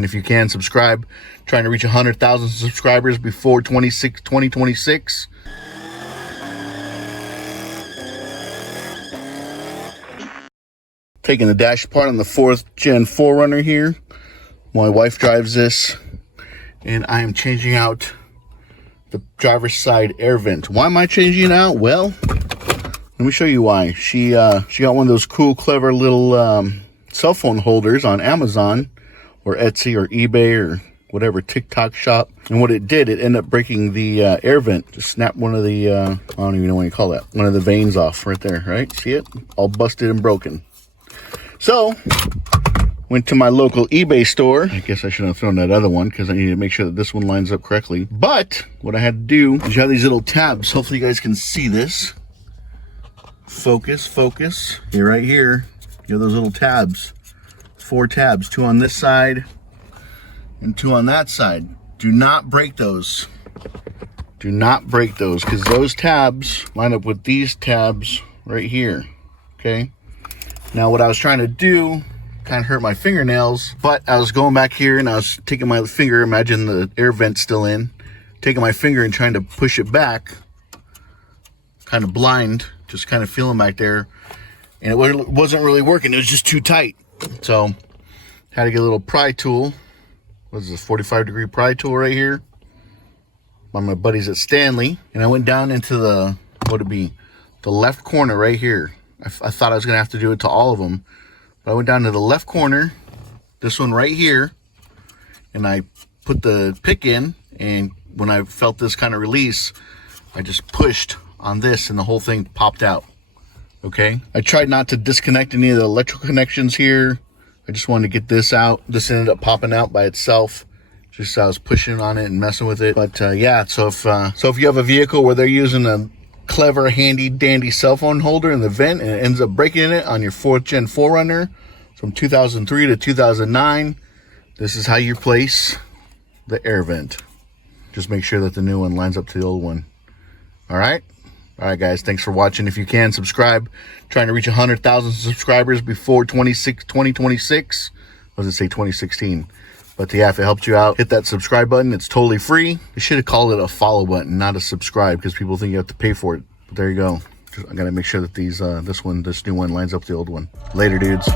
And if you can, subscribe. Trying to reach 100,000 subscribers before 2026. Taking the dash apart on the 4th gen 4Runner here. My wife drives this, and I am changing out the driver's side air vent. Why am I changing it out? Well, let me show you why. She got one of those cool, clever little cell phone holders on Amazon or Etsy or eBay or whatever TikTok shop. And what it did, it ended up breaking the air vent. Just snapped one of the, I don't even know what you call that. One of the vanes off right there, right? See it? All busted and broken. So, went to my local eBay store. I guess I should have thrown that other one because I need to make sure that this one lines up correctly. But what I had to do is you have these little tabs. Hopefully you guys can see this. Focus, focus. Here, right here. You have those little tabs. 4 tabs, 2 on this side and 2 on that side. Do not break those. Do not break those, because those tabs line up with these tabs right here. Okay. Now what I was trying to do kind of hurt my fingernails, but I was going back here and I was taking my finger, imagine the air vent still in, taking my finger and trying to push it back, kind of blind, just kind of feeling back there, and it wasn't really working. It was just too tight. So had to get a little pry tool. What is this, 45-degree pry tool right here by my buddies at Stanley. And I went down into the, what would it be, the left corner right here. I thought I was gonna have to do it to all of them, but I went down to the left corner, this one right here, and I put the pick in, and when I felt this kind of release, I just pushed on this and the whole thing popped out. Okay, I tried not to disconnect any of the electrical connections here. I just wanted to get this out. This ended up popping out by itself. Just I was pushing on it and messing with it. But yeah, so if you have a vehicle where they're using a clever, handy dandy cell phone holder in the vent and it ends up breaking it on your 4th gen 4Runner from 2003 to 2009, this is how you place the air vent. Just make sure that the new one lines up to the old one. All right. All right, guys, thanks for watching. If you can, subscribe. Trying to reach 100,000 subscribers before 2026. I was going to say 2016. But yeah, if it helped you out, hit that subscribe button. It's totally free. They should have called it a follow button, not a subscribe, because people think you have to pay for it. But there you go. I got to make sure that this new one lines up with the old one. Later, dudes.